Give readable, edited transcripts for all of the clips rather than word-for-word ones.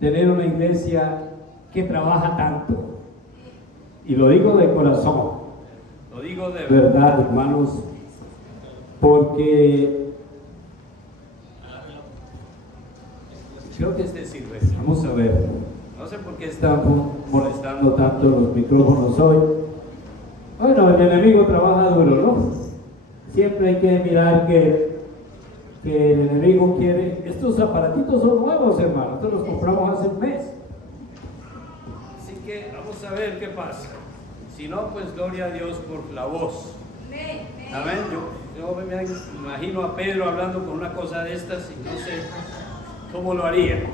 tener una iglesia que trabaja tanto. Y lo digo de corazón, lo digo de verdad, hermanos, porque creo que este sirve. Vamos a ver. No sé por qué están molestando tanto los micrófonos hoy. Bueno, el enemigo trabaja duro, ¿no? Siempre hay que mirar que el enemigo quiere. Estos aparatitos son nuevos, hermano. Estos los compramos hace un mes. Así que vamos a ver qué pasa. Si no, pues gloria a Dios por la voz. Amén. Yo me imagino a Pedro hablando con una cosa de estas y no sé cómo lo haría.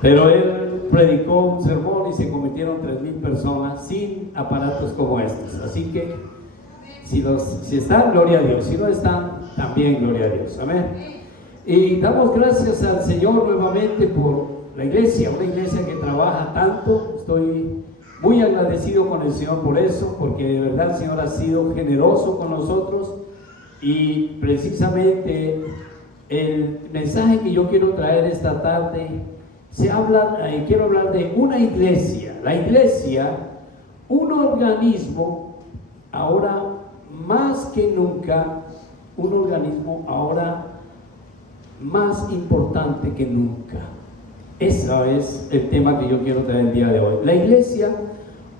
Pero él predicó un sermón y se convirtieron 3,000 personas sin aparatos como estos. Así que si están, gloria a Dios. Si no están, también gloria a Dios. Amén. Y damos gracias al Señor nuevamente por la iglesia, una iglesia que trabaja tanto. Estoy muy agradecido con el Señor por eso, porque de verdad el Señor ha sido generoso con nosotros. Y precisamente el mensaje que yo quiero traer esta tarde, quiero hablar de una iglesia. La iglesia, un organismo, ahora más que nunca, un organismo ahora más importante que nunca. Ese es el tema que yo quiero traer el día de hoy. La iglesia,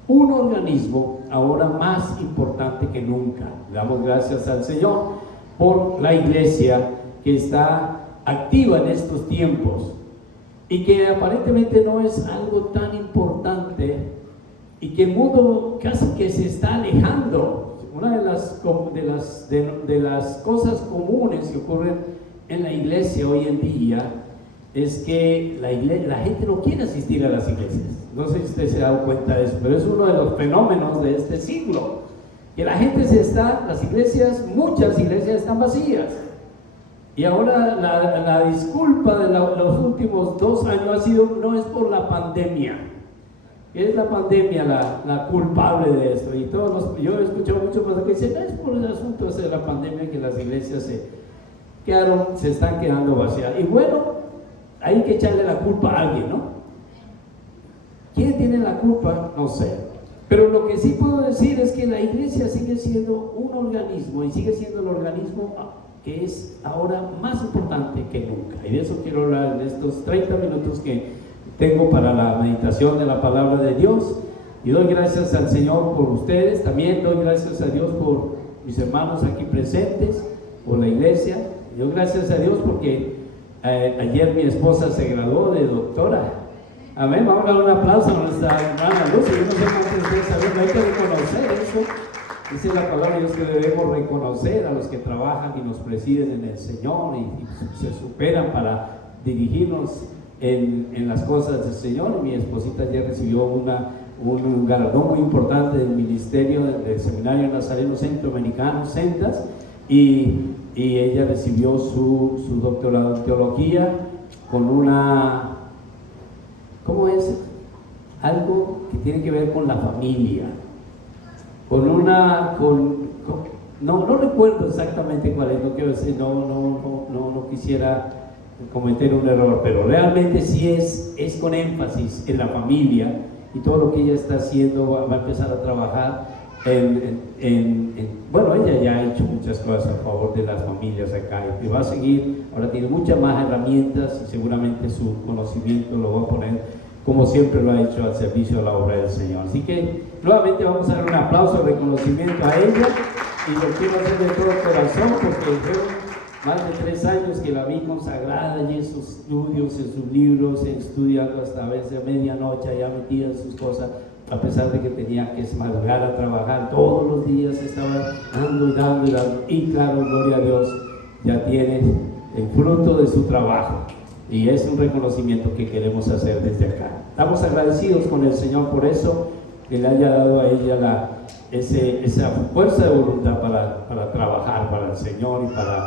un organismo ahora más importante que nunca. Damos gracias al Señor por la iglesia que está activa en estos tiempos y que aparentemente no es algo tan importante y que el mundo casi que se está alejando. Una de las cosas comunes que ocurren en la iglesia hoy en día es que la gente no quiere asistir a las iglesias. No sé si usted se ha dado cuenta de eso, pero es uno de los fenómenos de este siglo, que la gente muchas iglesias están vacías. Y ahora la disculpa de los últimos 2 años no es por la pandemia. Es la pandemia la culpable de esto. Y yo he escuchado muchos personas que dicen, no es por el asunto de la pandemia que las iglesias se están quedando vacías. Y bueno, hay que echarle la culpa a alguien, ¿no? ¿Quién tiene la culpa? No sé. Pero lo que sí puedo decir es que la iglesia sigue siendo un organismo y sigue siendo el organismo que es ahora más importante que nunca. Y de eso quiero hablar en estos 30 minutos que tengo para la meditación de la palabra de Dios. Y doy gracias al Señor por ustedes. También doy gracias a Dios por mis hermanos aquí presentes, por la iglesia. Y doy gracias a Dios porque ayer mi esposa se graduó de doctora. Amén. Vamos a dar un aplauso a nuestra hermana Lucy. Yo no sé cuántos de ustedes saben, hay que reconocer eso. Dice la palabra de Dios que debemos reconocer a los que trabajan y nos presiden en el Señor y se superan para dirigirnos en las cosas del Señor. Mi esposita ayer recibió un galardón muy importante del ministerio del Seminario Nazareno Centroamericano, CENTAS, y ella recibió su doctorado en teología con ¿cómo es? Algo que tiene que ver con la familia. No recuerdo exactamente cuál es, no quiero decir, no quisiera cometer un error, pero realmente sí es con énfasis en la familia y todo lo que ella está haciendo. Va a empezar a trabajar bueno, ella ya ha hecho muchas cosas a favor de las familias acá y va a seguir. Ahora tiene muchas más herramientas y seguramente su conocimiento lo va a poner, como siempre lo ha hecho, al servicio de la obra del Señor. Así que nuevamente vamos a dar un aplauso de reconocimiento a ella, y lo quiero hacer de todo corazón porque fueron más de 3 años que la vi consagrada y en sus estudios, en sus libros, estudiando hasta a veces a medianoche, allá metida en sus cosas, a pesar de que tenía que madrugar a trabajar todos los días, estaba dando, y claro, gloria a Dios, ya tiene el fruto de su trabajo. Y es un reconocimiento que queremos hacer desde acá. Estamos agradecidos con el Señor por eso, que le haya dado a ella esa fuerza de voluntad para trabajar para el Señor y para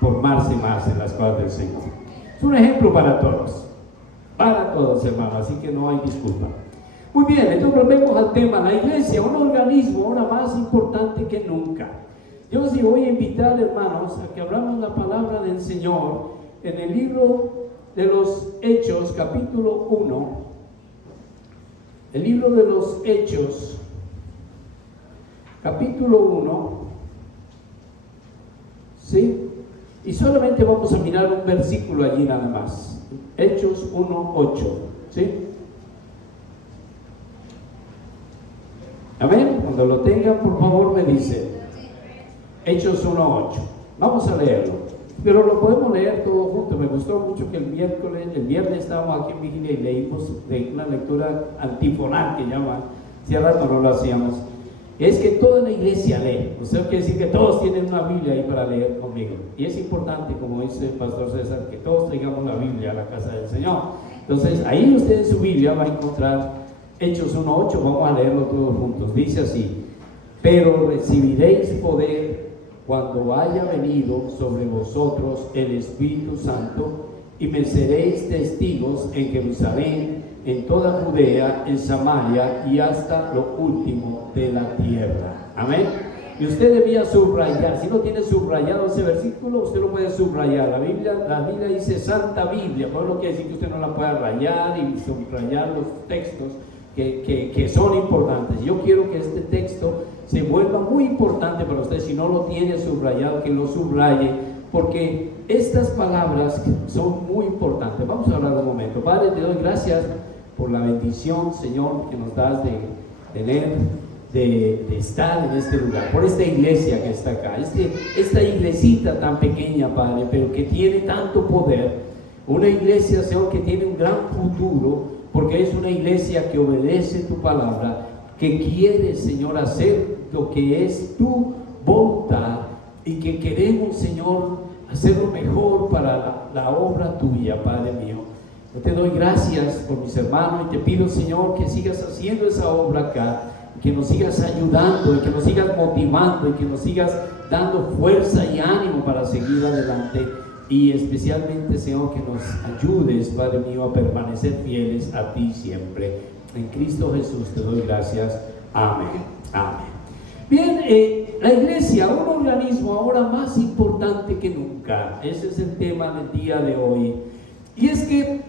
formarse más en las cosas del Señor. Es un ejemplo para todos, hermanos, así que no hay disculpa. Muy bien, entonces volvemos al tema. La iglesia, un organismo ahora más importante que nunca. Yo sí voy a invitar, hermanos, a que hablamos la palabra del Señor en el libro de los Hechos, capítulo 1, el libro de los Hechos, capítulo 1, ¿sí? Y solamente vamos a mirar un versículo allí nada más. Hechos 1:8, ¿sí? Amén. Cuando lo tengan, por favor, me dicen. Hechos 1:8. Vamos a leerlo. Pero lo podemos leer todo junto. Me gustó mucho que el viernes estábamos aquí en Vigilia y leímos de una lectura antifonal que llaman. Si a rato no lo hacíamos. Es que toda la iglesia lee. Usted quiere decir que todos tienen una Biblia ahí para leer conmigo. Y es importante, como dice el pastor César, que todos traigamos la Biblia a la casa del Señor. Entonces, ahí usted en su Biblia va a encontrar Hechos 1:8. Vamos a leerlo todos juntos. Dice así: pero recibiréis poder cuando haya venido sobre vosotros el Espíritu Santo, y me seréis testigos en Jerusalén, en toda Judea, en Samaria y hasta lo último de la tierra. Amén. Y usted debía subrayar. Si no tiene subrayado ese versículo, usted lo puede subrayar. La Biblia dice Santa Biblia, por lo que decir que usted no la puede rayar y subrayar los textos que son importantes. Yo quiero que este texto se vuelva muy importante para usted. Si no lo tiene subrayado, que lo subraye, porque estas palabras son muy importantes. Vamos a hablar un momento. Padre, te doy gracias por la bendición, Señor, que nos das de tener, de estar en este lugar, por esta iglesia que está acá, esta iglesita tan pequeña, Padre, pero que tiene tanto poder. Una iglesia, Señor, que tiene un gran futuro, porque es una iglesia que obedece tu palabra, que quiere, Señor, hacer lo que es tu voluntad, y que queremos, Señor, hacerlo mejor para la obra tuya, Padre mío. Yo te doy gracias por mis hermanos y te pido, Señor, que sigas haciendo esa obra acá, que nos sigas ayudando y que nos sigas motivando y que nos sigas dando fuerza y ánimo para seguir adelante. Y especialmente, Señor, que nos ayudes, Padre mío, a permanecer fieles a ti siempre. En Cristo Jesús te doy gracias. Amén. Amén. Bien, la iglesia, un organismo ahora más importante que nunca. Ese es el tema del día de hoy. Y es que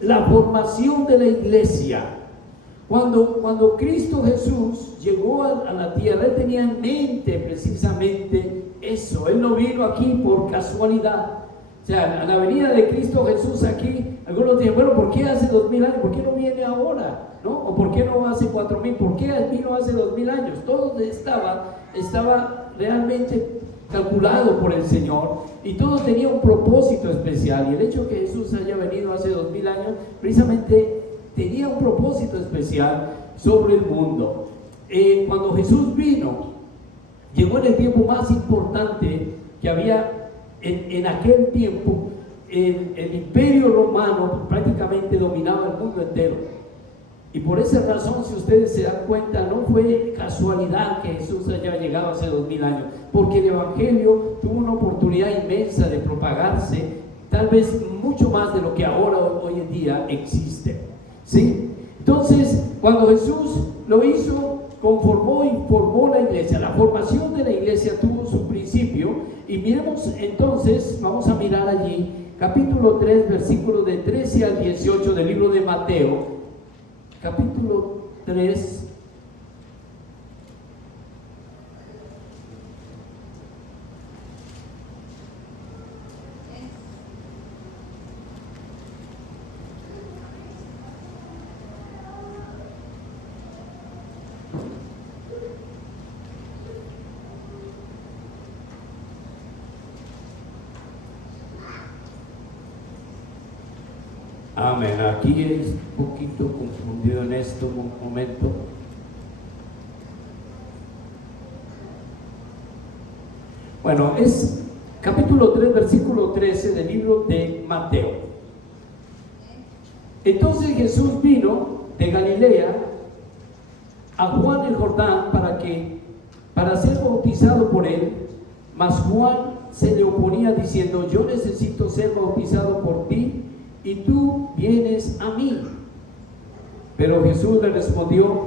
la formación de la iglesia, cuando Cristo Jesús llegó a la tierra, Él tenía en mente precisamente eso. Él no vino aquí por casualidad. O sea, a la venida de Cristo Jesús aquí, algunos dicen, bueno, ¿por qué hace 2000 años? ¿Por qué no viene ahora? ¿No? ¿O por qué no hace 4000? ¿Por qué vino hace 2000 años? Todo estaba realmente calculado por el Señor, y todo tenía un propósito especial. Y el hecho que Jesús haya venido hace 2000 años, precisamente tenía un propósito especial sobre el mundo. Cuando Jesús vino, llegó en el tiempo más importante que había en aquel tiempo. El imperio romano prácticamente dominaba el mundo entero. Y por esa razón, si ustedes se dan cuenta, no fue casualidad que Jesús haya llegado hace 2000 años, porque el Evangelio tuvo una oportunidad inmensa de propagarse, tal vez mucho más de lo que ahora, hoy en día, existe. ¿Sí? Entonces, cuando Jesús lo hizo, conformó y formó la iglesia. La formación de la iglesia tuvo su principio, y miremos entonces, vamos a mirar allí, capítulo 3, versículos de 13 al 18 del libro de Mateo. Capítulo 3, amén. Aquí es un poquito confundido en este momento. Bueno, es capítulo 3, versículo 13 del libro de Mateo. Entonces Jesús vino de Galilea a Juan el Jordán para ser bautizado por él, mas Juan se le oponía diciendo: yo necesito ser bautizado por ti, y tú vienes a mí. Pero Jesús le respondió: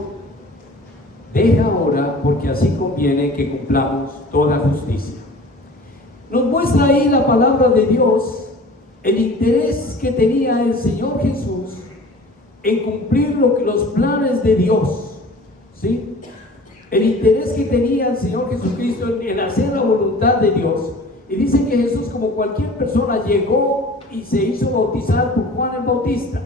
deja ahora, porque así conviene que cumplamos toda justicia. Nos muestra ahí la palabra de Dios el interés que tenía el Señor Jesús en cumplir los planes de Dios, ¿sí? El interés que tenía el Señor Jesucristo en hacer la voluntad de Dios. Y dice que Jesús, como cualquier persona, llegó y se hizo bautizar por Juan el Bautista.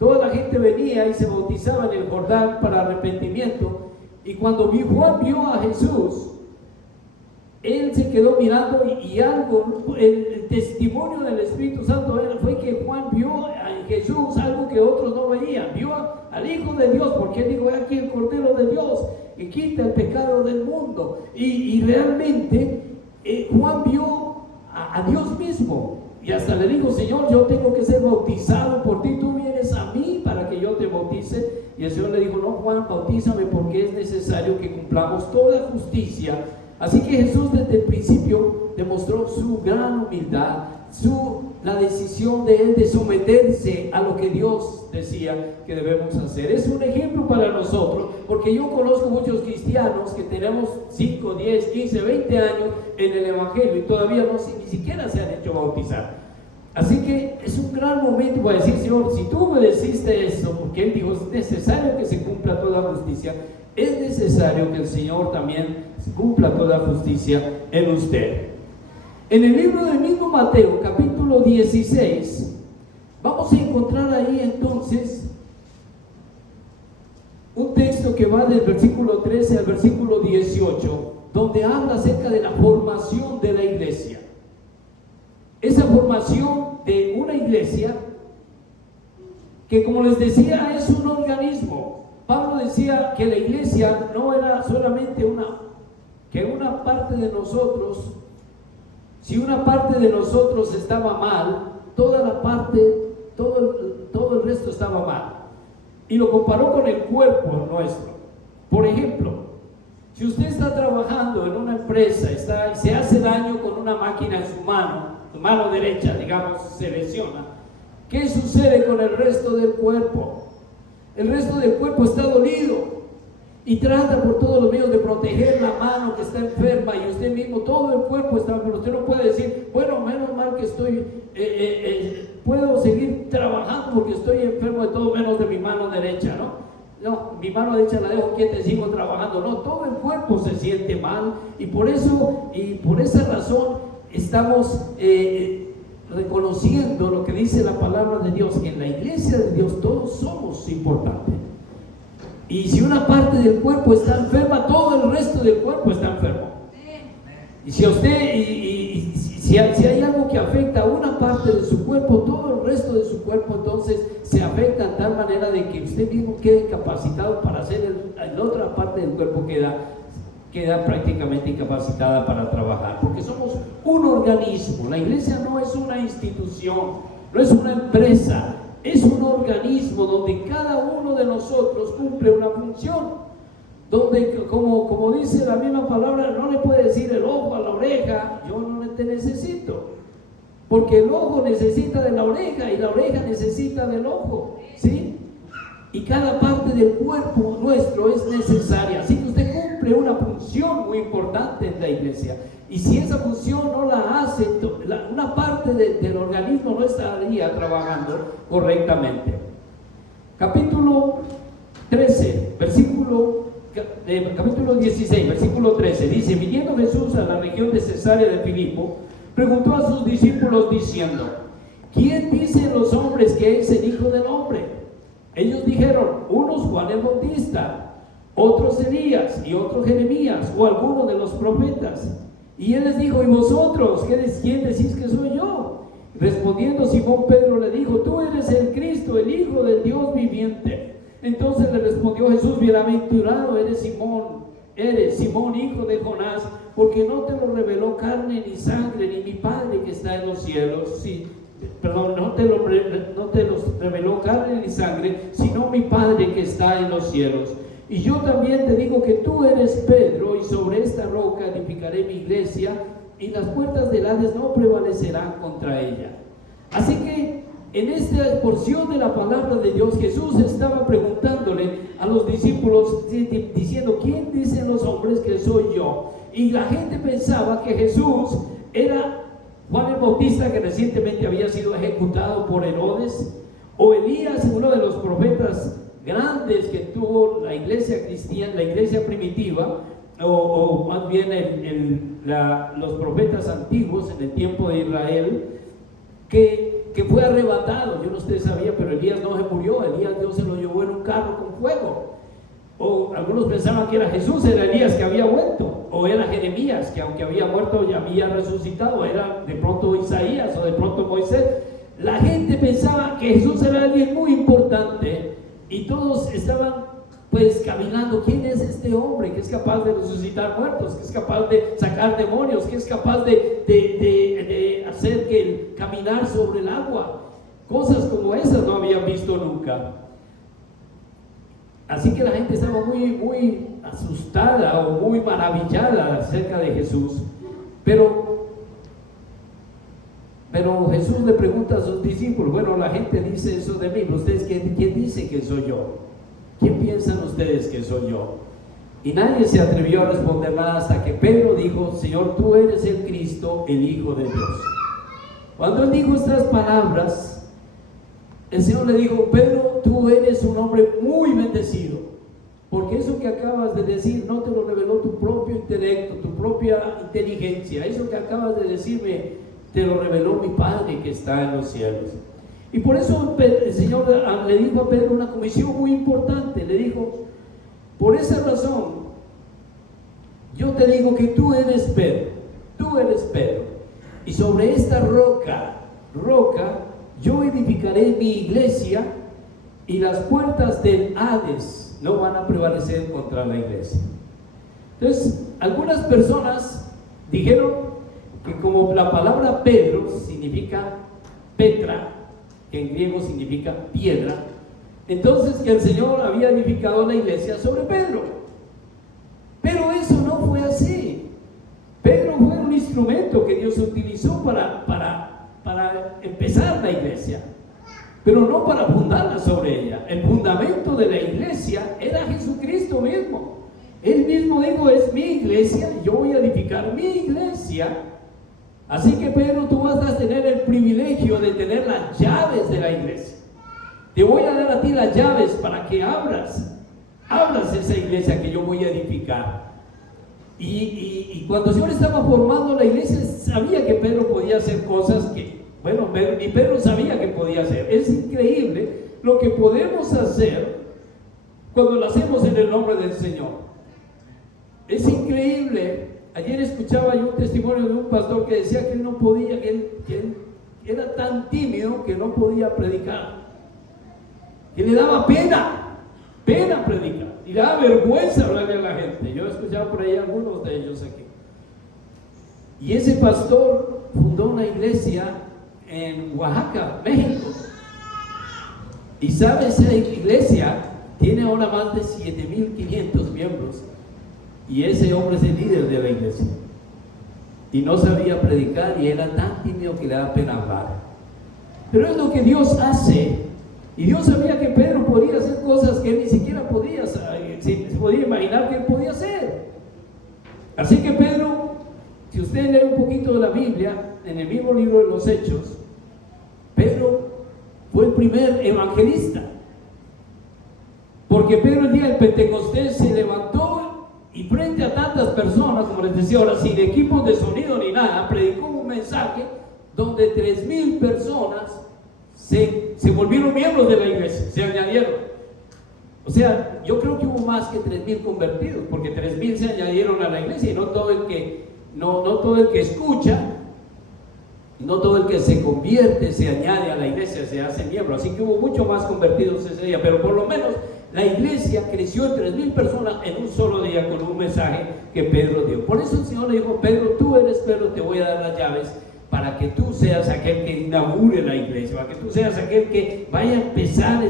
Toda la gente venía y se bautizaba en el Jordán para arrepentimiento. Y cuando Juan vio a Jesús, él se quedó mirando y algo, el testimonio del Espíritu Santo fue que Juan vio a Jesús algo que otros no veían. Vio al Hijo de Dios, porque él dijo: aquí el Cordero de Dios que quita el pecado del mundo. Y realmente Juan vio a Dios mismo, y hasta le dijo: Señor, yo tengo que ser bautizado por ti, tú vienes a mí para que yo te bautice. Y el Señor le dijo: no, Juan, bautízame, porque es necesario que cumplamos toda justicia. Así que Jesús desde el principio demostró su gran humildad, la decisión de él de someterse a lo que Dios decía que debemos hacer. Es un ejemplo para nosotros, porque yo conozco muchos cristianos que tenemos 5, 10, 15, 20 años en el Evangelio y todavía ni siquiera se han hecho bautizar. Así que es un gran momento para decir: Señor, si tú me deciste eso, porque Él dijo: es necesario que se cumpla toda justicia, es necesario que el Señor también cumpla toda justicia en usted. En el libro del mismo Mateo, capítulo 16, vamos a encontrar ahí entonces un texto que va del versículo 13 al versículo 18, donde habla acerca de la formación de la iglesia. Esa formación de una iglesia que, como les decía, es un organismo. Pablo decía que la iglesia no era solamente una parte de nosotros. Si una parte de nosotros estaba mal, todo el resto estaba mal. Y lo comparó con el cuerpo nuestro. Por ejemplo, si usted está trabajando en una empresa, se hace daño con una máquina en su mano derecha, digamos, se lesiona, ¿qué sucede con el resto del cuerpo? El resto del cuerpo está dolido y trata por todos los medios de proteger la mano que está enferma, y usted mismo, todo el cuerpo está enfermo. Usted no puede decir: bueno, menos mal que puedo seguir trabajando porque estoy enfermo de todo menos de mi mano derecha, No, mi mano derecha la dejo quieta y sigo trabajando. No, todo el cuerpo se siente mal, y por esa razón estamos reconociendo lo que dice la palabra de Dios, que en la iglesia de Dios todos somos importantes. Y si una parte del cuerpo está enferma, todo el resto del cuerpo está enfermo. Y si hay algo que afecta a una parte de su cuerpo, todo el resto de su cuerpo entonces se afecta de tal manera de que usted mismo quede incapacitado para hacer la otra parte del cuerpo queda prácticamente incapacitada para trabajar, porque somos un organismo. La iglesia no es una institución, no es una empresa, es un organismo donde cada uno de nosotros cumple una función, donde como dice la misma palabra, no le puede decir el ojo a la oreja: yo no te necesito, porque el ojo necesita de la oreja y la oreja necesita del ojo, ¿sí? Y cada parte del cuerpo nuestro es necesaria. Así que usted cumple una función muy importante en la iglesia, y si esa función no la hace, una parte del organismo no estaría trabajando correctamente. Capítulo 13, capítulo 16, versículo 13, dice: viniendo Jesús a la región de Cesarea de Filipo, preguntó a sus discípulos diciendo: ¿quién dicen los hombres que es el Hijo del Hombre? Ellos dijeron: unos Juan el Bautista, otros Elías, y otros Jeremías, o alguno de los profetas. Y él les dijo: ¿y vosotros quién decís que soy yo? Respondiendo Simón Pedro le dijo: tú eres el Cristo, el Hijo del Dios viviente. Entonces le respondió Jesús: bienaventurado eres Simón, hijo de Jonás, porque no te lo reveló carne ni sangre, ni mi Padre que está en los cielos. No te los reveló carne ni sangre, sino mi Padre que está en los cielos. Y yo también te digo que tú eres Pedro, y sobre esta roca edificaré mi iglesia, y las puertas del Hades no prevalecerán contra ella. Así que en esta porción de la palabra de Dios, Jesús estaba preguntándole a los discípulos, diciendo: ¿quién dicen los hombres que soy yo? Y la gente pensaba que Jesús era Juan el Bautista, que recientemente había sido ejecutado por Herodes, o Elías, uno de los profetas grandes que tuvo la iglesia cristiana, la iglesia primitiva, o más bien los profetas antiguos en el tiempo de Israel, que fue arrebatado. Yo no sé si sabía, pero Elías no se murió. Elías Dios se lo llevó en un carro con fuego. O algunos pensaban que era Jesús, era Elías que había vuelto, o era Jeremías que aunque había muerto ya había resucitado, era de pronto Isaías o de pronto Moisés. La gente pensaba que Jesús era alguien muy importante y todos estaban pues caminando. ¿Quién es este hombre que es capaz de resucitar muertos, que es capaz de sacar demonios, que es capaz de hacer que caminar sobre el agua? Cosas como esas no habían visto nunca. Así que la gente estaba muy asustada o muy maravillada acerca de Jesús. Pero Jesús le pregunta a sus discípulos: bueno, la gente dice eso de mí, ¿ustedes quién dice que soy yo? ¿Quién piensan ustedes que soy yo? Y nadie se atrevió a responder nada hasta que Pedro dijo: Señor, tú eres el Cristo, el Hijo de Dios. Cuando él dijo estas palabras, el Señor le dijo: Pedro, tú eres un hombre muy bendecido, porque eso que acabas de decir no te lo reveló tu propio intelecto, tu propia inteligencia. Eso que acabas de decirme te lo reveló mi Padre que está en los cielos. Y por eso el Señor le dijo a Pedro una comisión muy importante. Le dijo: por esa razón yo te digo que tú eres Pedro, y sobre esta roca yo edificaré mi iglesia, y las puertas del Hades no van a prevalecer contra la iglesia. Entonces, algunas personas dijeron que como la palabra Pedro significa Petra, que en griego significa piedra, entonces que el Señor había edificado la iglesia sobre Pedro. Pero eso no fue así. Pedro fue un instrumento que Dios utilizó para empezar la iglesia, pero no para fundarla sobre ella. El fundamento de la iglesia era Jesucristo mismo. Él mismo dijo: es mi iglesia, yo voy a edificar mi iglesia. Así que Pedro, tú vas a tener el privilegio de tener las llaves de la iglesia. Te voy a dar a ti las llaves para que abras esa iglesia que yo voy a edificar. Y cuando el Señor estaba formando la iglesia, sabía que Pedro podía hacer cosas que, bueno, ni Pedro sabía que podía hacer. Es increíble lo que podemos hacer cuando lo hacemos en el nombre del Señor. Es increíble. Ayer escuchaba yo un testimonio de un pastor que decía que él no podía, que él era tan tímido que no podía predicar, que le daba pena predicar, y le daba vergüenza hablarle a la gente. Yo he escuchado por ahí algunos de ellos aquí. Y ese pastor fundó una iglesia en Oaxaca, México. Y sabe, esa iglesia tiene ahora más de 7,500 miembros. Y ese hombre es el líder de la iglesia. Y no sabía predicar y era tan tímido que le da pena hablar. Pero es lo que Dios hace. Y Dios sabía que Pedro podía hacer cosas que él ni siquiera podía imaginar que él podía hacer. Así que Pedro, si usted lee un poquito de la Biblia, en el mismo libro de los Hechos, Pedro fue el primer evangelista. Porque Pedro el día del Pentecostés se levantó y frente a tantas personas, como les decía ahora, sin equipos de sonido ni nada, predicó un mensaje donde 3,000 personas se volvieron miembros de la iglesia, se añadieron. O sea, yo creo que hubo más que 3,000 convertidos, porque 3,000 se añadieron a la iglesia, y no todo el que escucha, no todo el que se convierte se añade a la iglesia, se hace miembro. Así que hubo mucho más convertidos ese día, pero por lo menos la iglesia creció en 3,000 personas en un solo día con un mensaje que Pedro dio. Por eso el Señor le dijo: Pedro, tú eres Pedro, te voy a dar las llaves para que tú seas aquel que inaugure la iglesia, para que tú seas aquel que vaya a empezar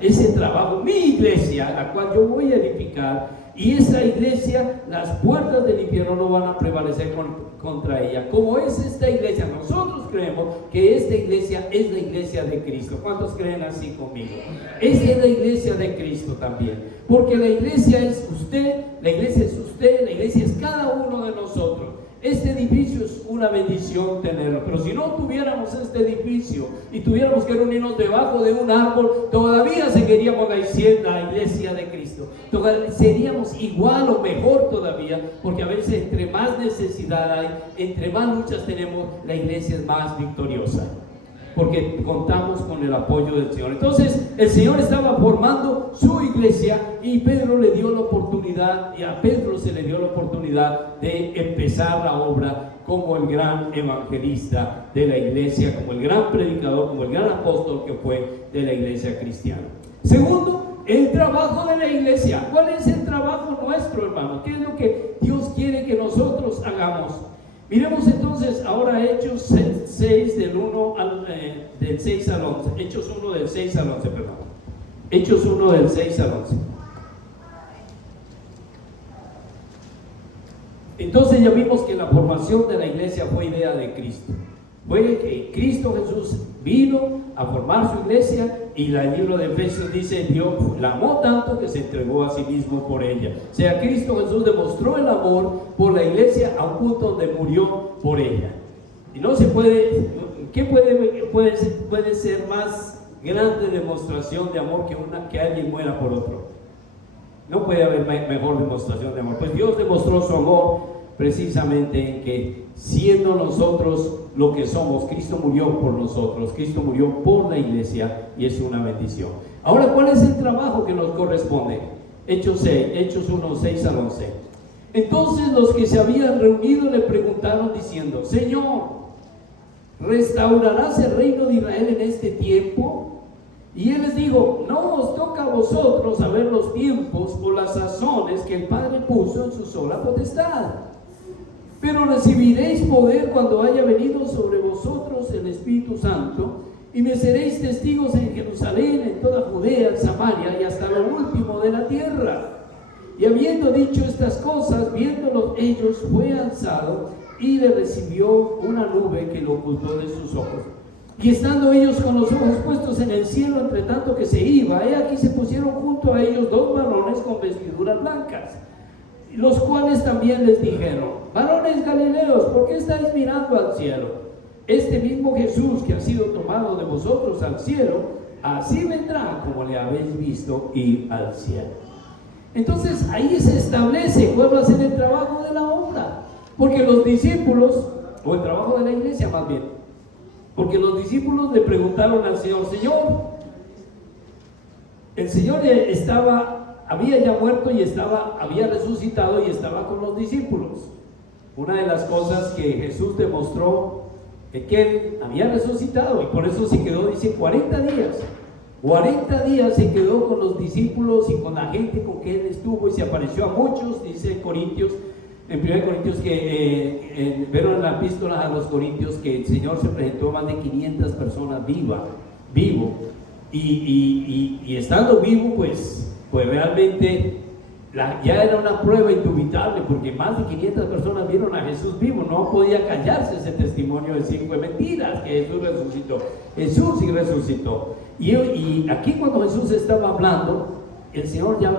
ese trabajo. Mi iglesia, la cual yo voy a edificar, y esa iglesia, las puertas del infierno no van a prevalecer contra ella. Como es esta iglesia, nosotros creemos que esta iglesia es la iglesia de Cristo. ¿Cuántos creen así conmigo? Esta es la iglesia de Cristo también, porque la iglesia es usted, la iglesia es usted, la iglesia es cada uno de nosotros. Este edificio es una bendición tenerlo, pero si no tuviéramos este edificio y tuviéramos que reunirnos debajo de un árbol, todavía seguiríamos la iglesia de Cristo. Seríamos igual o mejor todavía, porque a veces entre más necesidad hay, entre más luchas tenemos, la iglesia es más victoriosa, porque contamos con el apoyo del Señor. Entonces el Señor estaba formando su iglesia y Pedro le dio la oportunidad, y a Pedro se le dio la oportunidad de empezar la obra como el gran evangelista de la iglesia, como el gran predicador, como el gran apóstol que fue de la iglesia cristiana. Segundo, el trabajo de la iglesia. ¿Cuál es el trabajo nuestro, hermano? ¿Qué es lo que Dios quiere que nosotros hagamos? Miremos entonces ahora Hechos 6 del 6 al 11. Hechos 1 del 6 al 11, perdón. Hechos 1 del 6 al 11. Entonces ya vimos que la formación de la iglesia fue idea de Cristo. Fue que Cristo Jesús vino a formar su iglesia, y el libro de Efesios dice: Dios la amó tanto que se entregó a sí mismo por ella. O sea, Cristo Jesús demostró el amor por la iglesia a un punto donde murió por ella. Y no se puede, ¿qué puede ser más grande demostración de amor que alguien muera por otro? No puede haber mejor demostración de amor. Pues Dios demostró su amor precisamente en que, siendo nosotros lo que somos, Cristo murió por nosotros, Cristo murió por la iglesia, y es una bendición. Ahora, ¿cuál es el trabajo que nos corresponde? Hechos 1, 6 al 11. Entonces los que se habían reunido le preguntaron diciendo: Señor, ¿restaurarás el reino de Israel en este tiempo? Y él les dijo: no os toca a vosotros saber los tiempos o las sazones que el Padre puso en su sola potestad, pero recibiréis poder cuando haya venido sobre vosotros el Espíritu Santo, y me seréis testigos en Jerusalén, en toda Judea, en Samaria y hasta lo último de la tierra. Y habiendo dicho estas cosas, viéndolos ellos, fue alzado y le recibió una nube que lo ocultó de sus ojos. Y estando ellos con los ojos puestos en el cielo, entre tanto que se iba, he aquí se pusieron junto a ellos dos varones con vestiduras blancas, los cuales también les dijeron: varones galileos, ¿por qué estáis mirando al cielo? Este mismo Jesús que ha sido tomado de vosotros al cielo, así vendrá como le habéis visto ir al cielo. Entonces ahí se establece cuál va a ser el trabajo de la obra, porque los discípulos, o el trabajo de la iglesia más bien, porque los discípulos le preguntaron al Señor: Señor, el Señor había ya muerto y había resucitado y estaba con los discípulos. Una de las cosas que Jesús demostró es que Él había resucitado, y por eso se quedó, dice, 40 días. 40 días se quedó con los discípulos y con la gente con que Él estuvo, y se apareció a muchos, dice en 1 Corintios, que vieron en la epístola a los Corintios que el Señor se presentó a más de 500 personas vivo, y estando vivo, pues realmente ya era una prueba indubitable, porque más de 500 personas vieron a Jesús vivo. No podía callarse ese testimonio de 5 mentiras, que Jesús resucitó. Jesús sí resucitó. Y aquí, cuando Jesús estaba hablando, el Señor ya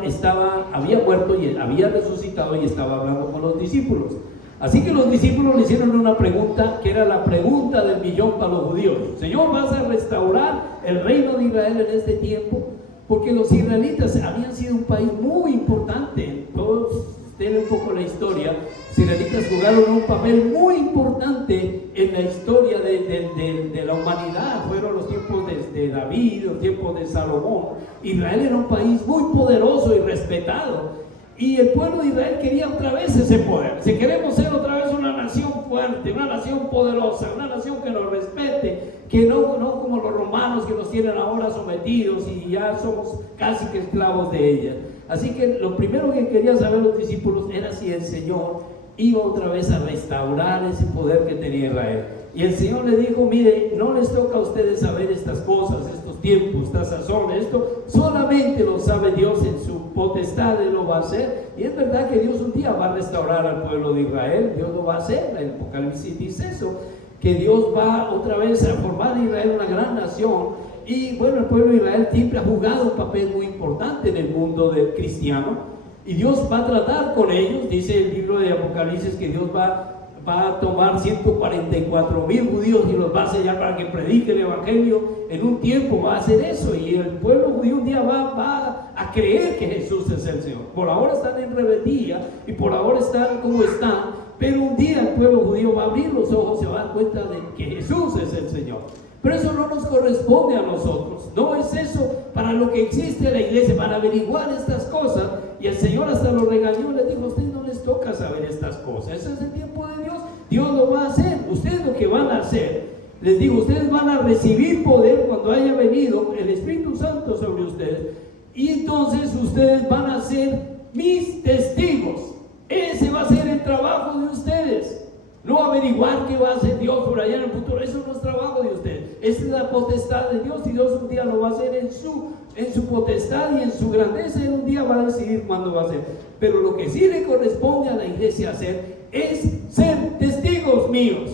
había muerto y había resucitado, y estaba hablando con los discípulos. Así que los discípulos le hicieron una pregunta, que era la pregunta del millón para los judíos: Señor, ¿vas a restaurar el reino de Israel en este tiempo? Porque los israelitas habían sido un país muy importante. Todos tienen un poco la historia. Los israelitas jugaron un papel muy importante en la historia de la humanidad. Fueron los tiempos de David, los tiempos de Salomón. Israel era un país muy poderoso y respetado, y el pueblo de Israel quería otra vez ese poder. Si queremos ser otra vez una nación fuerte, una nación poderosa, una nación que nos respete, que no como los romanos, que nos tienen ahora sometidos y ya somos casi que esclavos de ella. Así que lo primero que querían saber los discípulos era si el Señor iba otra vez a restaurar ese poder que tenía Israel. Y el Señor le dijo: mire, no les toca a ustedes saber estas cosas, estos tiempos, estas sazones, esto solamente lo sabe Dios en su potestad. Él lo va a hacer. Y es verdad que Dios un día va a restaurar al pueblo de Israel. Dios lo va a hacer. El Apocalipsis dice eso, que Dios va otra vez a formar de Israel una gran nación. Y bueno, el pueblo de Israel siempre ha jugado un papel muy importante en el mundo del cristiano, y Dios va a tratar con ellos. Dice el libro de Apocalipsis que Dios va va a tomar 144,000 judíos y los va a sellar para que predique el evangelio. En un tiempo va a hacer eso, y el pueblo judío un día va a creer que Jesús es el Señor. Por ahora están en rebeldía y por ahora están como están, pero un día el pueblo judío va a abrir los ojos, se va a dar cuenta de que Jesús es el Señor. Pero eso no nos corresponde a nosotros, no es eso para lo que existe la iglesia, para averiguar estas cosas. Y el Señor hasta lo regañó, le dijo: a ustedes no les toca saber estas cosas, ese es el tiempo de Dios, Dios lo va a hacer. Ustedes lo que van a hacer, les digo, ustedes van a recibir poder cuando haya venido el Espíritu Santo sobre ustedes, y entonces ustedes van a ser mis testigos. Ese va a ser el trabajo de ustedes. No averiguar qué va a hacer Dios por allá en el futuro, eso no es trabajo de ustedes. Esa es la potestad de Dios, y Dios un día lo va a hacer en su potestad y en su grandeza. Él un día va a decidir cuándo va a hacer. Pero lo que sí le corresponde a la iglesia hacer es ser testigos míos,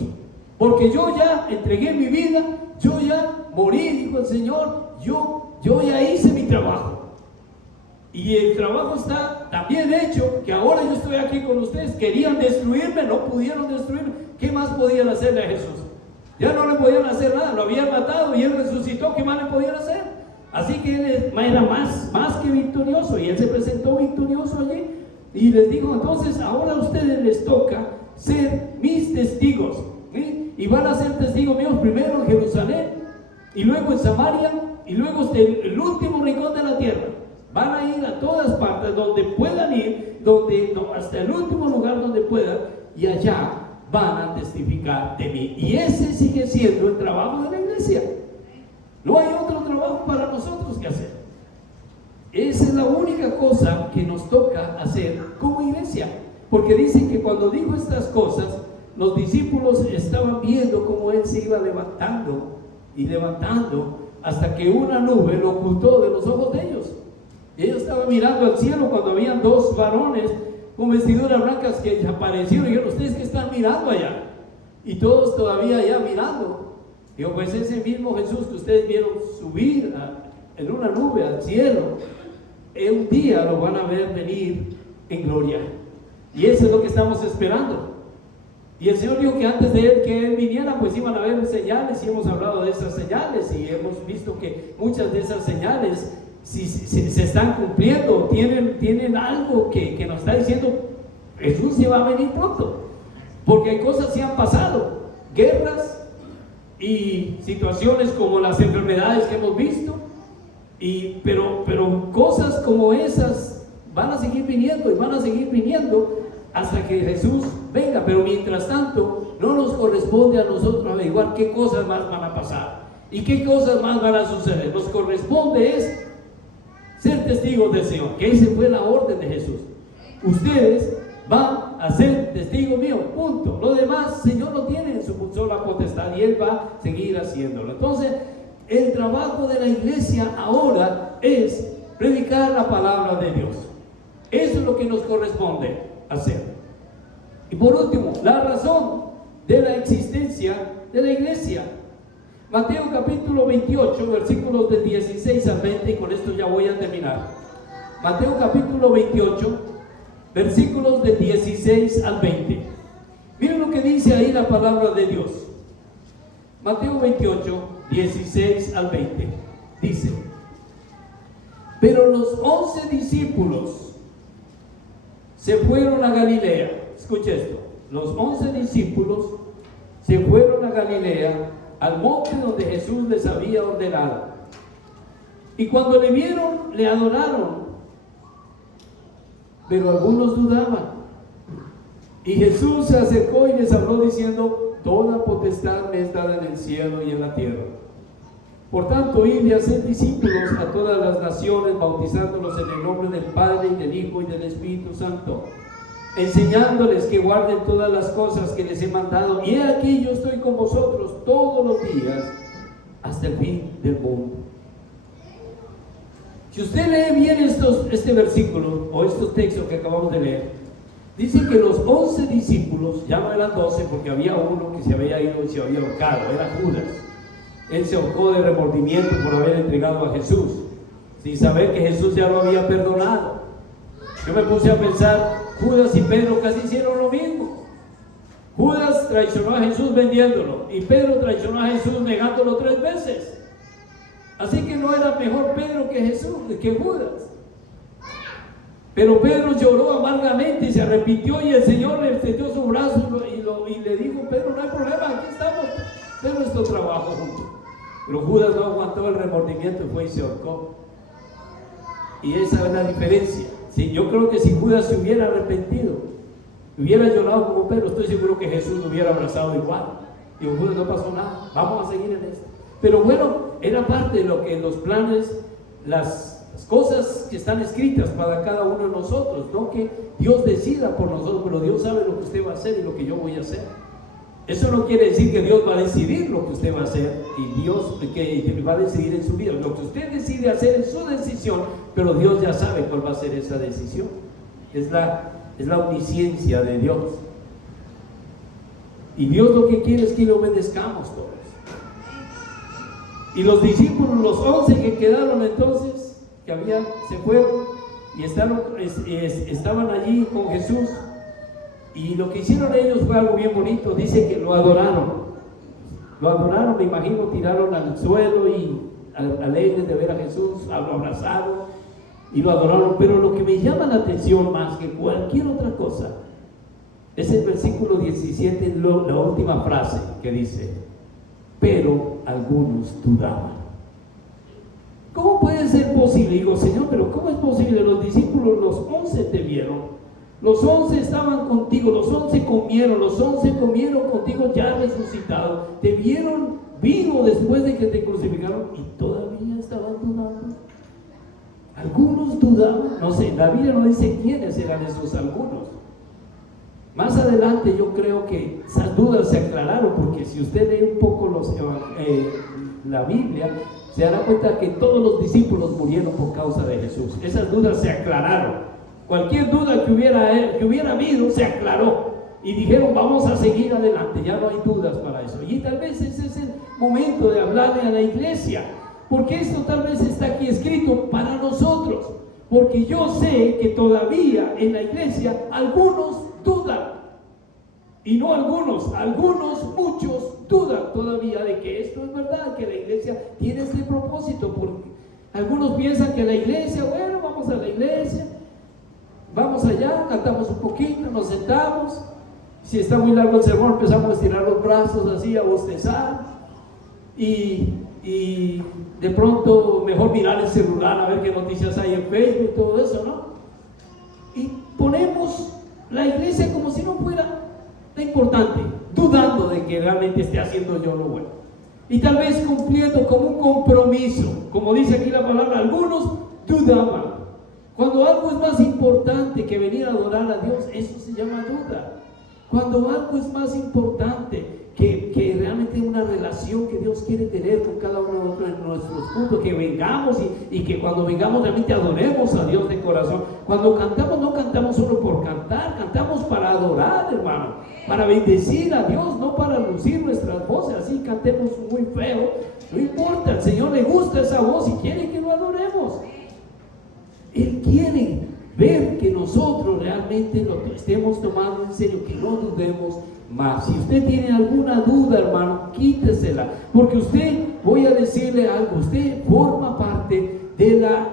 porque yo ya entregué mi vida, yo ya morí, dijo el Señor, yo ya hice mi trabajo. Y el trabajo está tan bien hecho que ahora yo estoy aquí con ustedes. Querían destruirme, no pudieron destruirme. ¿Qué más podían hacerle a Jesús? Ya no le podían hacer nada, lo habían matado y Él resucitó. ¿Qué más le podían hacer? Así que Él era más que victorioso, y Él se presentó victorioso allí y les dijo: entonces ahora a ustedes les toca ser mis testigos, ¿sí? Y van a ser testigos míos primero en Jerusalén, y luego en Samaria, y luego hasta el último rincón de la tierra. Van a ir a todas partes donde puedan ir, hasta el último lugar donde puedan, y allá van a testificar de mí. Y ese sigue siendo el trabajo de la iglesia. No hay otro trabajo para nosotros que hacer. Esa es la única cosa que nos toca hacer como iglesia, porque dicen que cuando dijo estas cosas, los discípulos estaban viendo cómo Él se iba levantando y levantando hasta que una nube lo ocultó de los ojos de ellos. Ellos estaban mirando al cielo cuando habían dos varones con vestiduras blancas que aparecieron y dijeron: ¿ustedes qué están mirando allá? Y todos todavía allá mirando. Digo: pues ese mismo Jesús que ustedes vieron subir en una nube al cielo, un día lo van a ver venir en gloria. Y eso es lo que estamos esperando. Y el Señor dijo que antes de que Él viniera, pues iban a haber señales, y hemos hablado de esas señales, y hemos visto que muchas de esas señales si se están cumpliendo, tienen algo que nos está diciendo: Jesús se va a venir pronto, porque hay cosas que han pasado, guerras y situaciones como las enfermedades que hemos visto, pero cosas como esas van a seguir viniendo y van a seguir viniendo hasta que Jesús venga. Pero mientras tanto, no nos corresponde a nosotros averiguar qué cosas más van a pasar y qué cosas más van a suceder. Nos corresponde es ser testigos del Señor, que esa fue la orden de Jesús. Ustedes van a ser testigos míos, punto. Lo demás, el Señor lo tiene en su sola potestad, y Él va a seguir haciéndolo. Entonces, el trabajo de la iglesia ahora es predicar la palabra de Dios. Eso es lo que nos corresponde hacer. Y por último, la razón de la existencia de la iglesia. Mateo capítulo 28, versículos del 16 al 20, y con esto ya voy a terminar. Mateo capítulo 28, versículos del 16 al 20. Miren lo que dice ahí la palabra de Dios. Mateo 28, 16 al 20. Dice: pero los 11 discípulos se fueron a Galilea. Escucha esto: los 11 discípulos se fueron a Galilea, al monte donde Jesús les había ordenado. Y cuando le vieron, le adoraron, pero algunos dudaban. Y Jesús se acercó y les habló diciendo: toda potestad me es dada en el cielo y en la tierra. Por tanto, id y haced discípulos a todas las naciones, bautizándolos en el nombre del Padre, y del Hijo, y del Espíritu Santo, enseñándoles que guarden todas las cosas que les he mandado. Y he aquí, yo estoy con vosotros todos los días hasta el fin del mundo. Si usted lee bien este versículo o estos textos que acabamos de leer, dice que los 11 discípulos, ya no eran 12 porque había uno que se había ido y se había ahorcado, era Judas. Él se ahorcó de remordimiento por haber entregado a Jesús, sin saber que Jesús ya lo había perdonado. Yo me puse a pensar, Judas y Pedro casi hicieron lo mismo. Judas traicionó a Jesús vendiéndolo y Pedro traicionó a Jesús negándolo 3 veces. Así que no era mejor Pedro que Jesús, que Judas. Pero Pedro lloró amargamente y se arrepintió, y el Señor le extendió su brazo y le dijo: Pedro, no hay problema, aquí estamos, es nuestro trabajo juntos. Pero Judas no aguantó el remordimiento y fue y se ahorcó. Y esa es la diferencia. Sí, yo creo que si Judas se hubiera arrepentido, hubiera llorado como Pedro, estoy seguro que Jesús lo hubiera abrazado igual. Y con Judas no pasó nada, vamos a seguir en esto. Pero bueno, era parte de lo que los planes, las cosas que están escritas para cada uno de nosotros, no que Dios decida por nosotros, pero Dios sabe lo que usted va a hacer y lo que yo voy a hacer. Eso no quiere decir que Dios va a decidir lo que usted va a hacer y Dios que va a decidir en su vida. Lo que usted decide hacer es su decisión, pero Dios ya sabe cuál va a ser esa decisión. Es la omnisciencia de Dios. Y Dios lo que quiere es que le obedezcamos todos. Y los discípulos, los 11 que quedaron entonces, se fueron y estaban allí con Jesús, y lo que hicieron ellos fue algo bien bonito. Dice que lo adoraron, me imagino, tiraron al suelo y alegres de ver a Jesús, lo abrazaron y lo adoraron. Pero lo que me llama la atención más que cualquier otra cosa es el versículo 17, la última frase que dice: pero algunos dudaban. ¿Cómo puede ser posible? Digo, Señor, pero ¿cómo es posible? Los discípulos, los 11 te vieron, los 11 estaban contigo, los 11 comieron contigo ya resucitado, te vieron vivo después de que te crucificaron y todavía estaban dudando. Algunos dudaban, no sé, la Biblia no dice quiénes eran esos algunos. Más adelante yo creo que esas dudas se aclararon, porque si usted lee un poco la Biblia, se dará cuenta que todos los discípulos murieron por causa de Jesús. Esas dudas se aclararon. Cualquier duda que hubiera habido se aclaró y dijeron: vamos a seguir adelante, ya no hay dudas para eso. Y tal vez ese es el momento de hablarle a la iglesia, porque esto tal vez está aquí escrito para nosotros, porque yo sé que todavía en la iglesia algunos dudan. Y no algunos, muchos dudan todavía de que esto es verdad, que la iglesia tiene este propósito. Porque algunos piensan que la iglesia, bueno, vamos a la iglesia, vamos allá, cantamos un poquito, nos sentamos, si está muy largo el sermón empezamos a estirar los brazos así, a bostezar, y de pronto mejor mirar el celular a ver qué noticias hay en Facebook y todo eso, ¿no? Y ponemos la iglesia como si no fuera importante, dudando de que realmente esté haciendo yo lo bueno, y tal vez cumpliendo como un compromiso, como dice aquí la palabra. Algunos dudaban. Cuando algo es más importante que venir a adorar a Dios, eso se llama duda. Cuando algo es más importante que realmente una relación que Dios quiere tener con cada uno de nosotros en nuestros cultos, que vengamos y que cuando vengamos realmente adoremos a Dios de corazón. Cuando cantamos, no cantamos solo por cantar, cantamos para adorar, hermano, para bendecir a Dios, no para lucir nuestras voces, así cantemos muy feo, no importa, al Señor le gusta esa voz y quiere que lo adoremos. Él quiere ver que nosotros realmente lo estemos tomando en serio, que no dudemos más. Si usted tiene alguna duda, hermano, quítesela, porque usted, voy a decirle algo, usted forma parte de la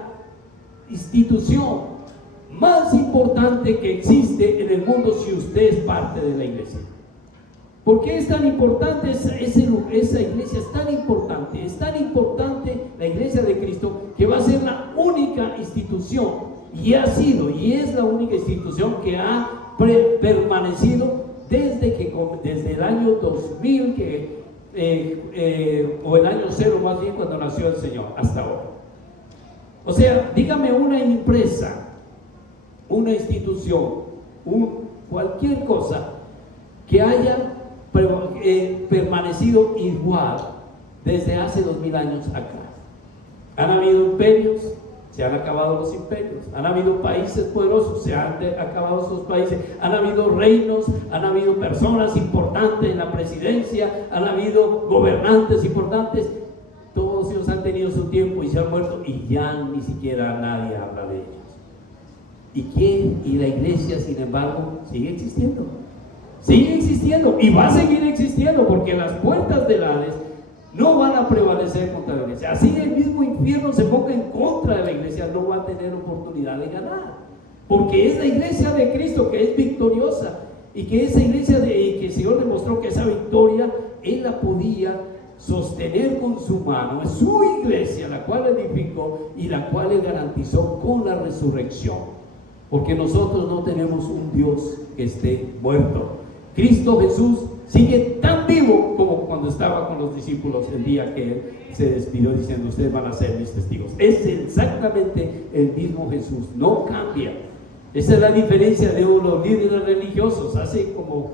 institución más importante que existe en el mundo si usted es parte de la iglesia. ¿Por qué es tan importante esa iglesia? Es tan importante la iglesia de Cristo, que va a ser la única institución, y ha sido y es la única institución que ha permanecido desde el año 2000, o el año 0 más bien, cuando nació el Señor, hasta ahora. O sea, dígame una empresa, una institución, cualquier cosa que haya permanecido igual desde hace 2000 años acá. Han habido imperios, se han acabado los imperios. Han habido países poderosos, se han acabado esos países. Han habido reinos, han habido personas importantes en la presidencia, han habido gobernantes importantes. Todos ellos han tenido su tiempo y se han muerto, y ya ni siquiera nadie habla de ellos. ¿Y la iglesia, sin embargo, sigue existiendo? sigue existiendo y va a seguir existiendo, porque las puertas del Hades no van a prevalecer contra la iglesia. Así el mismo infierno se ponga en contra de la iglesia, no va a tener oportunidad de ganar, porque es la iglesia de Cristo que es victoriosa, y que esa iglesia que el Señor demostró que esa victoria Él la podía sostener con su mano. Es su iglesia la cual edificó y la cual Él garantizó con la resurrección, porque nosotros no tenemos un Dios que esté muerto. Cristo Jesús sigue tan vivo como cuando estaba con los discípulos el día que Él se despidió diciendo: ustedes van a ser mis testigos. Es exactamente el mismo Jesús, no cambia. Esa es la diferencia de los líderes religiosos. Hace como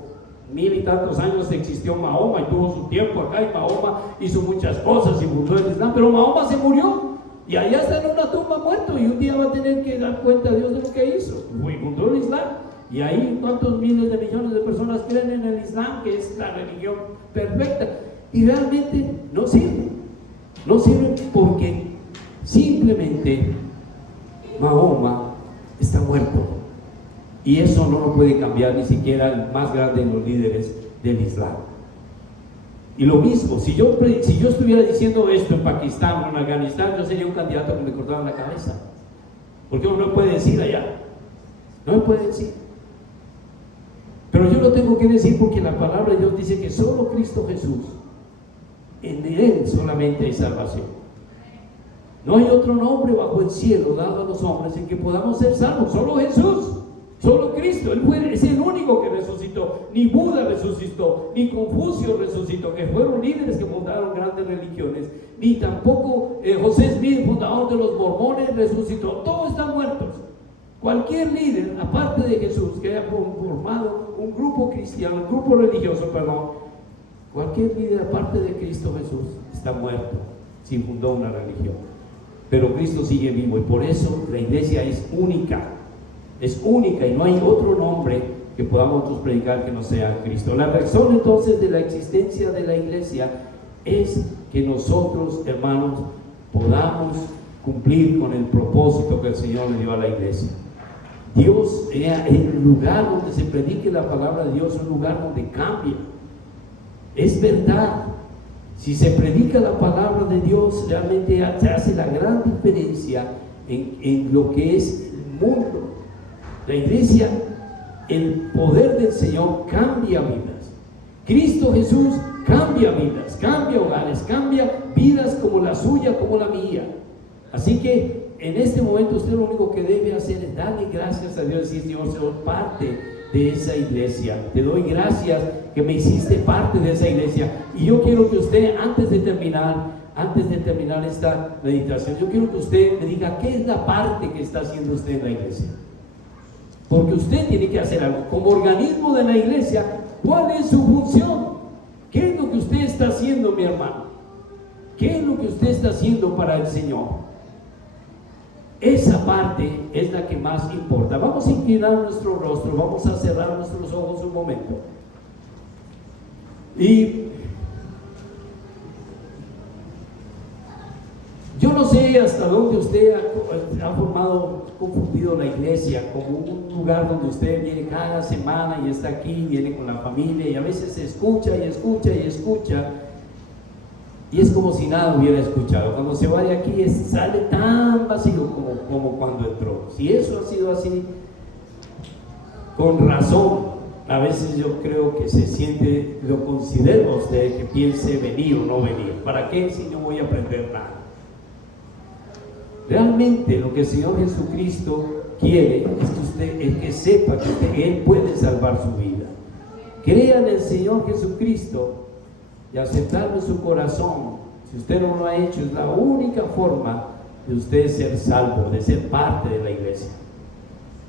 1000 y tantos años existió Mahoma y tuvo su tiempo acá, y Mahoma hizo muchas cosas y fundó el Islam, pero Mahoma se murió y allá está en una tumba muerto, y un día va a tener que dar cuenta a Dios de lo que hizo. Y fundó el Islam, y ahí cuántos miles de millones de personas creen en el Islam, que es la religión perfecta, y realmente no sirve porque simplemente Mahoma está muerto, y eso no lo puede cambiar ni siquiera el más grande de los líderes del Islam. Y lo mismo, si yo estuviera diciendo esto en Pakistán o en Afganistán, yo sería un candidato que me cortaran la cabeza, porque uno no puede decir allá, no me puede decir, pero yo lo tengo que decir porque la palabra de Dios dice que solo Cristo Jesús, en Él solamente hay salvación. No hay otro nombre bajo el cielo dado a los hombres en que podamos ser salvos. Solo Jesús, solo Cristo. es el único que resucitó. Ni Buda resucitó, ni Confucio resucitó, que fueron líderes que fundaron grandes religiones, ni tampoco José Smith, fundador de los mormones, resucitó. Todos están muertos. Cualquier líder, aparte de Jesús, que haya formado un grupo cristiano, un grupo religioso, cualquier líder aparte de Cristo Jesús está muerto si fundó una religión. Pero Cristo sigue vivo, y por eso la iglesia es única, y no hay otro nombre que podamos nosotros predicar que no sea Cristo. La razón entonces de la existencia de la iglesia es que nosotros, hermanos, podamos cumplir con el propósito que el Señor le dio a la iglesia. Dios, el lugar donde se predique la palabra de Dios, es un lugar donde cambia. Es verdad. Si se predica la palabra de Dios, realmente se hace la gran diferencia en lo que es el mundo. La iglesia, el poder del Señor cambia vidas. Cristo Jesús cambia vidas, cambia hogares, cambia vidas como la suya, como la mía. Así que en este momento usted lo único que debe hacer es darle gracias a Dios y decir: Señor, soy parte de esa iglesia. Te doy gracias que me hiciste parte de esa iglesia. Y yo quiero que usted, antes de terminar esta meditación, yo quiero que usted me diga qué es la parte que está haciendo usted en la iglesia. Porque usted tiene que hacer algo. Como organismo de la iglesia, ¿cuál es su función? ¿Qué es lo que usted está haciendo, mi hermano? ¿Qué es lo que usted está haciendo para el Señor? Esa parte es la que más importa. Vamos a inclinar nuestro rostro, vamos a cerrar nuestros ojos un momento. Y yo no sé hasta dónde usted ha confundido la iglesia como un lugar donde usted viene cada semana y está aquí, viene con la familia, y a veces se escucha y escucha y escucha, y es como si nada hubiera escuchado. Cuando se va de aquí sale tan vacío como cuando entró. Si eso ha sido así, con razón, a veces yo creo que se siente, lo considera usted que piense venir o no venir. ¿Para qué si no voy a aprender nada? Realmente lo que el Señor Jesucristo quiere es que sepa que Él puede salvar su vida. Crea en el Señor Jesucristo y aceptarlo en su corazón. Si usted no lo ha hecho, es la única forma de usted ser salvo, de ser parte de la iglesia.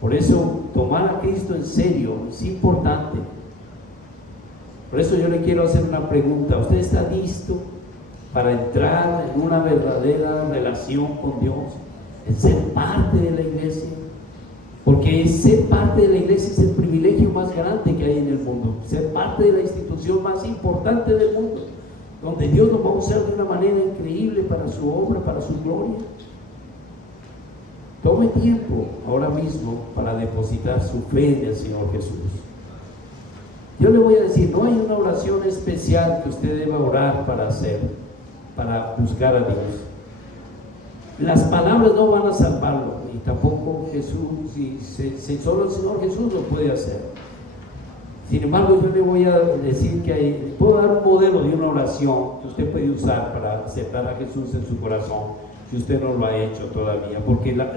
Por eso tomar a Cristo en serio es importante. Por eso yo le quiero hacer una pregunta: ¿usted está listo para entrar en una verdadera relación con Dios, en ser parte de la iglesia? Porque ser parte de la iglesia es el privilegio más grande que hay en el mundo. Ser parte de la institución más importante del mundo, donde Dios nos va a usar de una manera increíble para su obra, para su gloria. Tome tiempo ahora mismo para depositar su fe en el Señor Jesús. Yo le voy a decir, no hay una oración especial que usted deba orar para hacer, para buscar a Dios. Las palabras no van a salvarlo, y tampoco Jesús, y solo el Señor Jesús lo puede hacer. Sin embargo, yo le voy a decir que puedo dar un modelo de una oración que usted puede usar para aceptar a Jesús en su corazón, si usted no lo ha hecho todavía. Porque la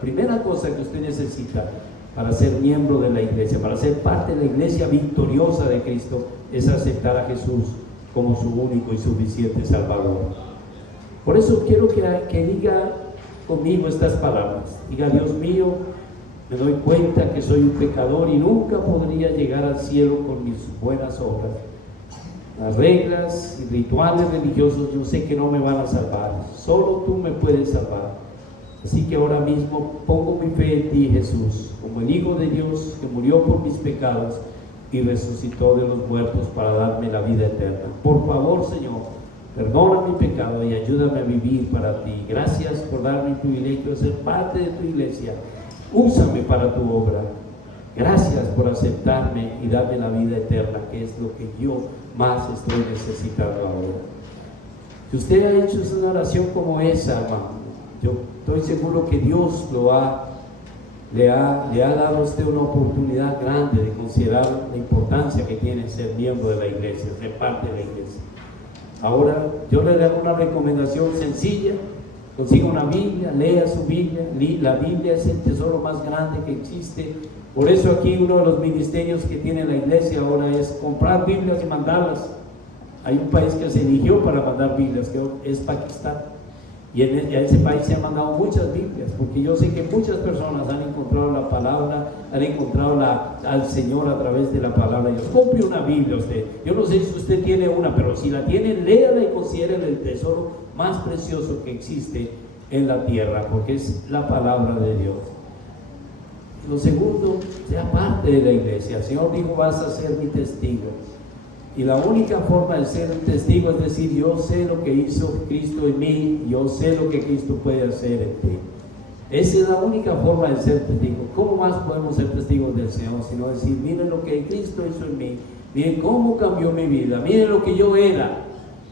primera cosa que usted necesita para ser miembro de la iglesia, para ser parte de la iglesia victoriosa de Cristo, es aceptar a Jesús como su único y suficiente Salvador. Por eso quiero que diga conmigo estas palabras. Diga: Dios mío, me doy cuenta que soy un pecador y nunca podría llegar al cielo con mis buenas obras. Las reglas y rituales religiosos yo sé que no me van a salvar. Solo tú me puedes salvar. Así que ahora mismo pongo mi fe en ti, Jesús, como el Hijo de Dios que murió por mis pecados y resucitó de los muertos para darme la vida eterna. Por favor, Señor, perdona mi pecado y ayúdame a vivir para ti. Gracias por darme el privilegio de ser parte de tu iglesia. Úsame para tu obra. Gracias por aceptarme y darme la vida eterna, que es lo que yo más estoy necesitando ahora. Si usted ha hecho una oración como esa, hermano, yo estoy seguro que Dios le ha dado a usted una oportunidad grande de considerar la importancia que tiene ser miembro de la iglesia, ser parte de la iglesia. Ahora yo le doy una recomendación sencilla: consiga una Biblia, lea su Biblia. La Biblia es el tesoro más grande que existe. Por eso aquí uno de los ministerios que tiene la iglesia ahora es comprar Biblias y mandarlas. Hay un país que se eligió para mandar Biblias, que es Pakistán, y a ese país se han mandado muchas Biblias, porque yo sé que muchas personas han encontrado la palabra, han encontrado al Señor a través de la palabra. Yo compre una Biblia usted. Yo no sé si usted tiene una, pero si la tiene, léala y considere el tesoro más precioso que existe en la tierra, porque es la palabra de Dios. Lo segundo, sea parte de la iglesia. El Señor dijo: vas a ser mi testigo. Y la única forma de ser un testigo es decir: yo sé lo que hizo Cristo en mí, yo sé lo que Cristo puede hacer en ti. Esa es la única forma de ser testigo. ¿Cómo más podemos ser testigos del Señor sino decir: miren lo que Cristo hizo en mí, miren cómo cambió mi vida, miren lo que yo era?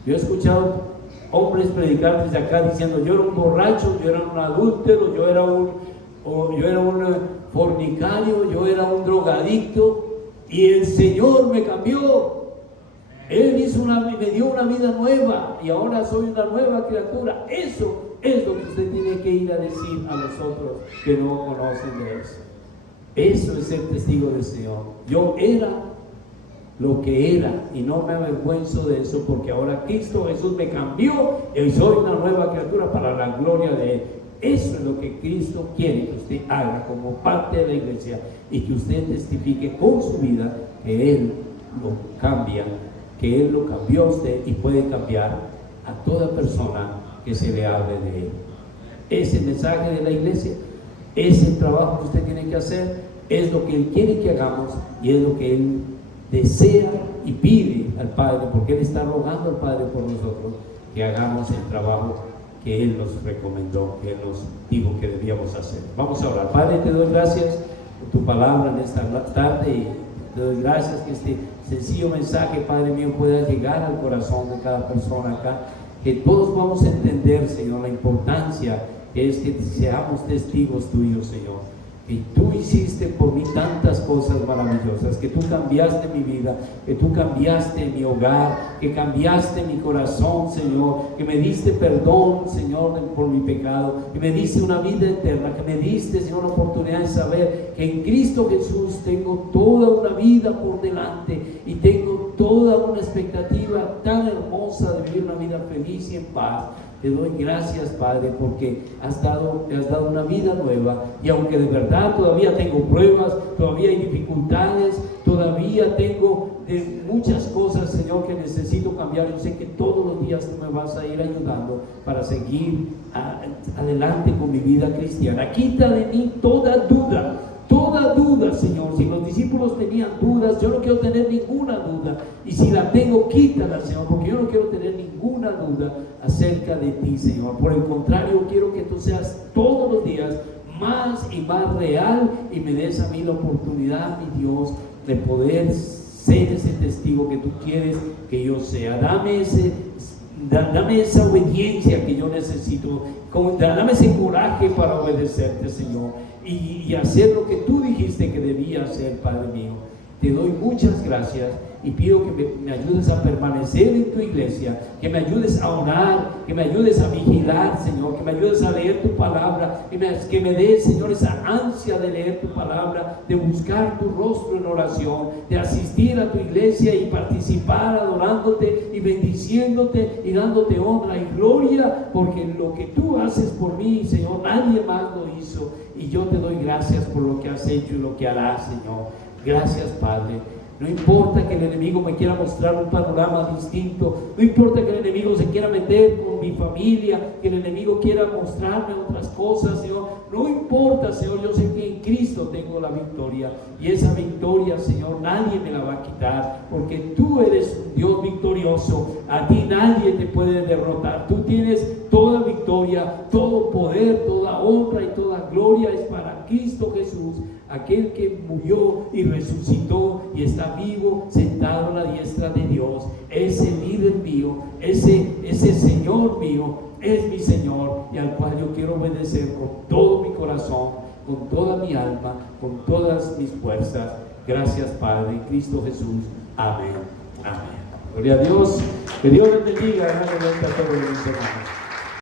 Yo he escuchado hombres predicar desde acá diciendo: yo era un borracho, yo era un adúltero, yo era un fornicario, yo era un drogadicto, y el Señor me cambió. Él me dio una vida nueva y ahora soy una nueva criatura. Eso es lo que usted tiene que ir a decir a los otros que no conocen de eso. Eso es ser testigo del Señor. Yo era lo que era y no me avergüenzo de eso, porque ahora Cristo Jesús me cambió y soy una nueva criatura para la gloria de Él. Eso es lo que Cristo quiere que usted haga como parte de la iglesia, y que usted testifique con su vida que Él lo cambia, que Él lo cambió a usted y puede cambiar a toda persona que se le hable de Él. Ese mensaje de la iglesia, ese trabajo que usted tiene que hacer, es lo que Él quiere que hagamos y es lo que Él desea y pide al Padre, porque Él está rogando al Padre por nosotros que hagamos el trabajo que Él nos recomendó, que Él nos dijo que debíamos hacer. Vamos a orar. Padre, te doy gracias por tu palabra en esta tarde, y te doy gracias que este sencillo mensaje, Padre mío, pueda llegar al corazón de cada persona acá, que todos vamos a entender, Señor, la importancia que es que seamos testigos tuyos, Señor. Y tú hiciste por mí tantas cosas maravillosas, que tú cambiaste mi vida, que tú cambiaste mi hogar, que cambiaste mi corazón, Señor, que me diste perdón, Señor, por mi pecado, que me diste una vida eterna, que me diste, Señor, la oportunidad de saber que en Cristo Jesús tengo toda una vida por delante y tengo toda una expectativa tan hermosa de vivir una vida feliz y en paz. Te doy gracias, Padre, porque me has dado una vida nueva, y aunque de verdad todavía tengo pruebas, todavía hay dificultades, todavía tengo muchas cosas, Señor, que necesito cambiar, yo sé que todos los días tú me vas a ir ayudando para seguir adelante con mi vida cristiana. Quita de mí toda duda, Señor. Si los discípulos tenían dudas, yo no quiero tener ninguna duda, y si la tengo, quítala, Señor, porque yo no quiero tener ninguna duda acerca de ti, Señor. Por el contrario, quiero que tú seas todos los días más y más real, y me des a mí la oportunidad, mi Dios, de poder ser ese testigo que tú quieres que yo sea. Dame esa obediencia que yo necesito. Dame ese coraje para obedecerte, Señor, y hacer lo que tú dijiste que debía hacer, Padre mío. Te doy muchas gracias y pido que me ayudes a permanecer en tu iglesia, que me ayudes a orar, que me ayudes a vigilar, Señor, que me ayudes a leer tu palabra, que me des, Señor, esa ansia de leer tu palabra, de buscar tu rostro en oración, de asistir a tu iglesia y participar adorándote y bendiciéndote y dándote honra y gloria, porque lo que tú haces por mí, Señor, nadie más lo hizo, y yo te doy gracias por lo que has hecho y lo que harás, Señor. Gracias, Padre. No importa que el enemigo me quiera mostrar un panorama distinto, no importa que el enemigo se quiera meter con mi familia, que el enemigo quiera mostrarme otras cosas, Señor, no importa, Señor, yo sé que en Cristo tengo la victoria, y esa victoria, Señor, nadie me la va a quitar, porque tú eres un Dios victorioso, a ti nadie te puede derrotar, tú tienes toda victoria, todo poder, toda honra y toda gloria es para Cristo Jesús, aquel que murió y resucitó y está vivo, sentado a la diestra de Dios. Ese líder mío, ese Señor mío, es mi Señor, y al cual yo quiero obedecer con todo mi corazón, con toda mi alma, con todas mis fuerzas. Gracias, Padre, en Cristo Jesús. Amén. Amén. Gloria a Dios. Que Dios les bendiga. A todos mis hermanos.